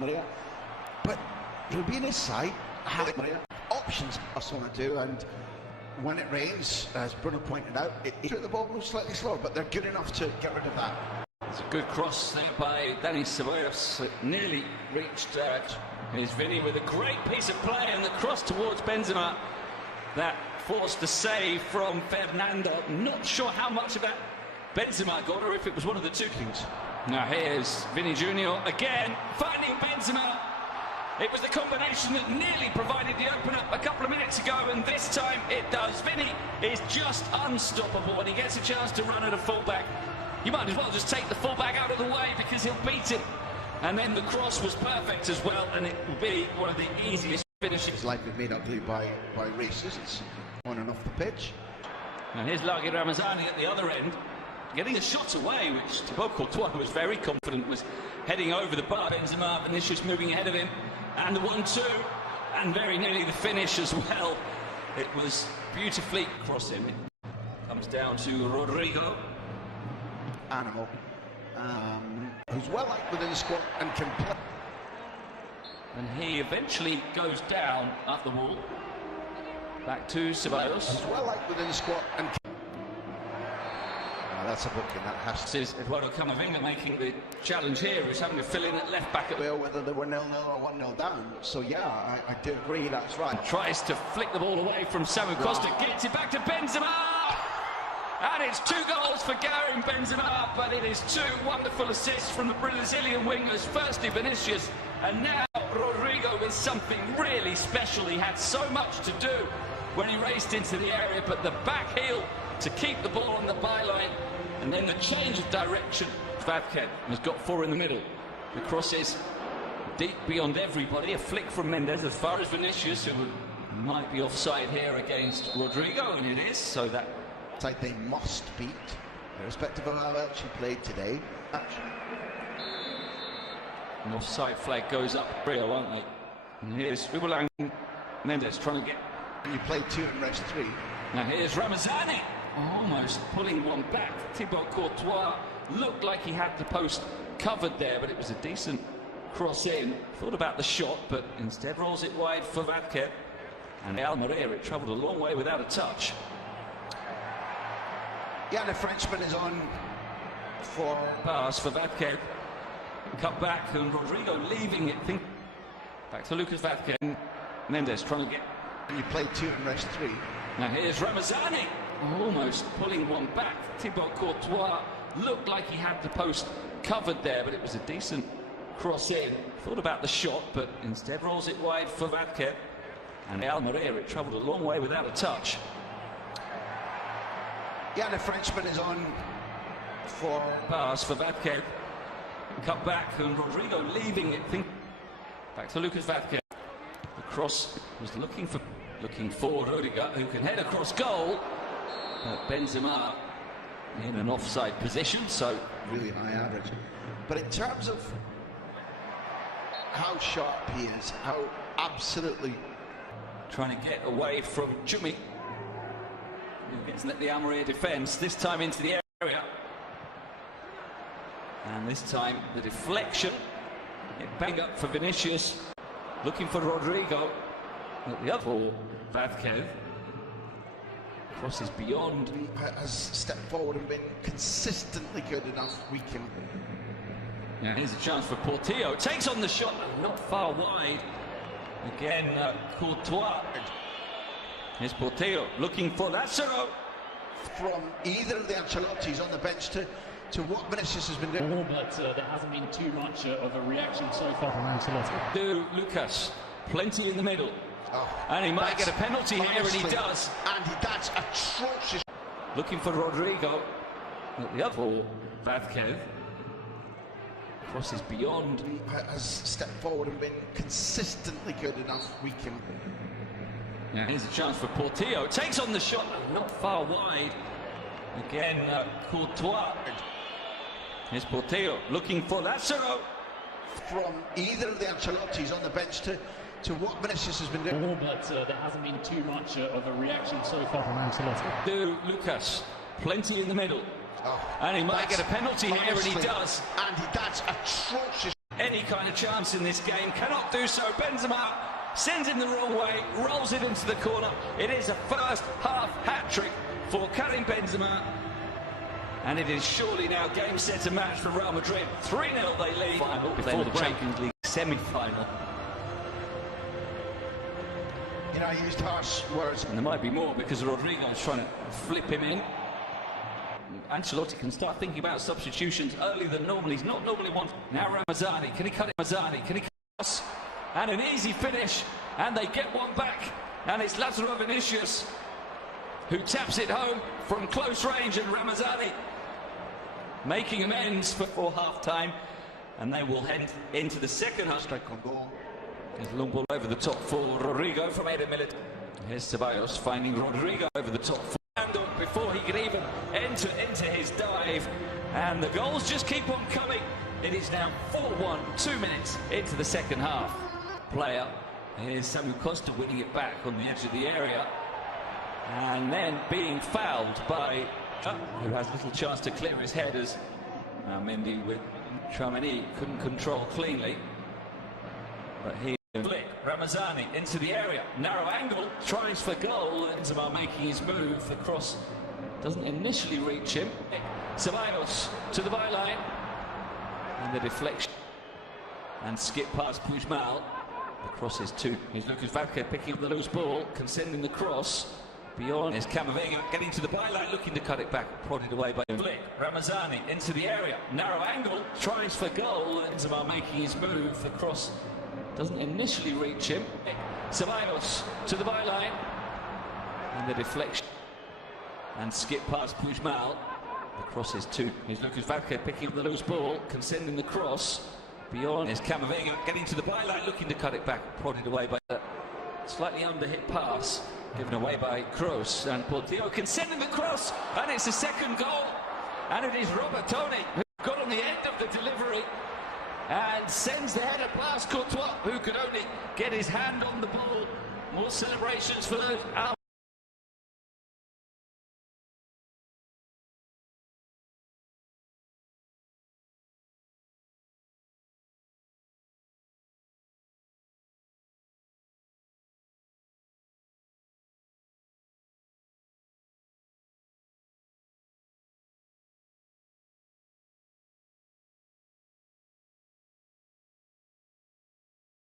Maria. But Rubina's side have options are something to do, and when it rains, as Bruno pointed out, the ball moves slightly slower, but they're good enough to get rid of that. It's a good cross there by Dani Ceballos. It nearly reached Here's Vinny with a great piece of play, and the cross towards Benzema that forced a save from Fernando. Not sure how much of that Benzema got, or if it was one of the two kings. Now here's Vinny Jr. again, finding Benzema. It was the combination that nearly provided the open-up a couple of minutes ago, and this time it does. Vinny is just unstoppable when he gets a chance to run at a fullback. You might as well just take the fullback out of the way, because he'll beat him. And then the cross was perfect as well, and it will be one of the easiest finishes. Life is made ugly by racists on and off the pitch. And here's Lagi Ramazani at the other end, getting a shot away, which Thibaut Courtois was very confident was heading over the bar. Benzema, Vinicius moving ahead of him, and the 1-2, and very nearly the finish as well. It was beautifully crossing. It comes down to Rodrigo. Animal, who's well liked within the squad and can play. And he eventually goes down up the wall. Back to Ceballos. He's well liked within the squad and can... that's a booking, that has to... This is Eduardo Camavinga making the challenge here. He's having to fill in at left back. Whether they were 0-0 or 1-0 down. So yeah, I do agree, that's right. Tries to flick the ball away from Samu Costa, gets it back to Benzema! And it's 2 goals for Karim Benzema, but it is 2 wonderful assists from the Brazilian wingers. Firstly Vinicius, and now Rodrigo with something really special. He had so much to do when he raced into the area, but the back heel to keep the ball on the byline, and then the change of direction. Vavken has got 4 in the middle. The cross is deep beyond everybody. A flick from Mendes as far as Vinicius, who might be offside here against Rodrigo, and it is, so that side they must beat, irrespective of how else you played today. An offside flag goes up real, aren't they? And here's Rubelang Mendes trying to get... And you played 2 and rest 3. Now here's Ramazani, almost pulling one back. Thibaut Courtois looked like he had the post covered there, but it was a decent cross in. Thought about the shot, but instead rolls it wide for Vavken. And Almería, it travelled a long way without a touch. Yeah, the Frenchman is on for... Pass for Vavken. Cut back, and Rodrigo leaving it. Back to Lucas Vavken. Mendes trying to get... And you played 2 and rest 3. Now here's Ramazani, almost pulling one back. Thibaut Courtois looked like he had the post covered there, but it was a decent cross in. Thought about the shot, but instead rolls it wide for Vavken. And Almería, it travelled a long way without a touch. Yeah, the Frenchman is on for... Pass for Vavken. Cut back, and Rodrigo leaving it. Back to Lucas Vavken. The cross was looking for Rodrigo, who can head across goal. Benzema in an offside position, so... Really high average. But in terms of how sharp he is, how absolutely... Trying to get away from Jumi. Who gets let the Almería defence, this time into the area. And this time the deflection. It bang up for Vinicius. Looking for Rodrigo. At the other ball, Vavken. Crosses beyond. He has stepped forward and been consistently good enough week in. Yeah, here's a chance for Portillo. Takes on the shot, not far wide. Again, Courtois. Here's Portillo looking for Lazaro. From either of the Ancelottis on the bench to what Vinicius has been doing. But there hasn't been too much of a reaction so far from Ancelotti. Do Lucas, plenty in the middle. Oh, and he might get a penalty here, and he does. And that's atrocious. Looking for Rodrigo. At the other ball, Vavken. Crosses beyond. He has stepped forward and been consistently good enough week in. Yeah, here's a chance for Portillo. Takes on the shot, not far wide. Again, Courtois. Here's Portillo looking for Lazaro. From either of the Ancelottis on the bench to what Vinicius has been doing. But there hasn't been too much of a reaction so far from Ancelotti. Do Lucas, plenty in the middle. Oh, and he might get a penalty here, and he does. And that's atrocious. any kind of chance in this game. Cannot do so. Benzema sends him the wrong way, rolls it into the corner. It is a first half hat-trick for Karim Benzema. And it is surely now game, set and match for Real Madrid. 3-0 they lead final before the Champions League semi-final. You know, I used harsh words. And there might be more because Rodrigo's trying to flip him in. Ancelotti can start thinking about substitutions earlier than normal. He's not normally one. Now Ramazani, can he cut it? Ramazani, can he cut? And an easy finish, and they get one back. And it's Lazaro Vinicius who taps it home from close range, and Ramazani making amends for half-time. And they will head into the second half. Strike on goal. There's a long ball over the top for Rodrigo from Eder Militao. Here's Ceballos finding Rodrigo over the top. Before he could even enter into his dive, and the goals just keep on coming. It is now 4-1, 2 minutes into the second half. Player, here's Samu Costa winning it back on the edge of the area, and then being fouled by who has little chance to clear his head as Mendy with Tchouaméni couldn't control cleanly, but he flick Ramazani into the area, narrow angle, tries for goal. Benzema making his move. The cross doesn't initially reach him. Ceballos to the byline, and the deflection and skip past Puigmal. The cross is to Lucas Vázquez picking up the loose ball, sending the cross beyond. Is Camavinga getting to the byline, looking to cut it back, prodded away by flick Ramazani into the area, narrow angle, tries for goal. Benzema making his move. The cross doesn't initially reach him. Ceballos to the byline, and the deflection and skip past Puigmal. The cross is to Lucas Vázquez picking up the loose ball, sending the cross beyond. Is Camavinga getting to the byline, looking to cut it back, prodded away by a slightly under-hit pass given away by Kroos, and Portillo can send in the cross, and it's a second goal, and it is Robert Tony who got on the end of the delivery and sends the header past Courtois, who could only get his hand on the ball. More celebrations for those.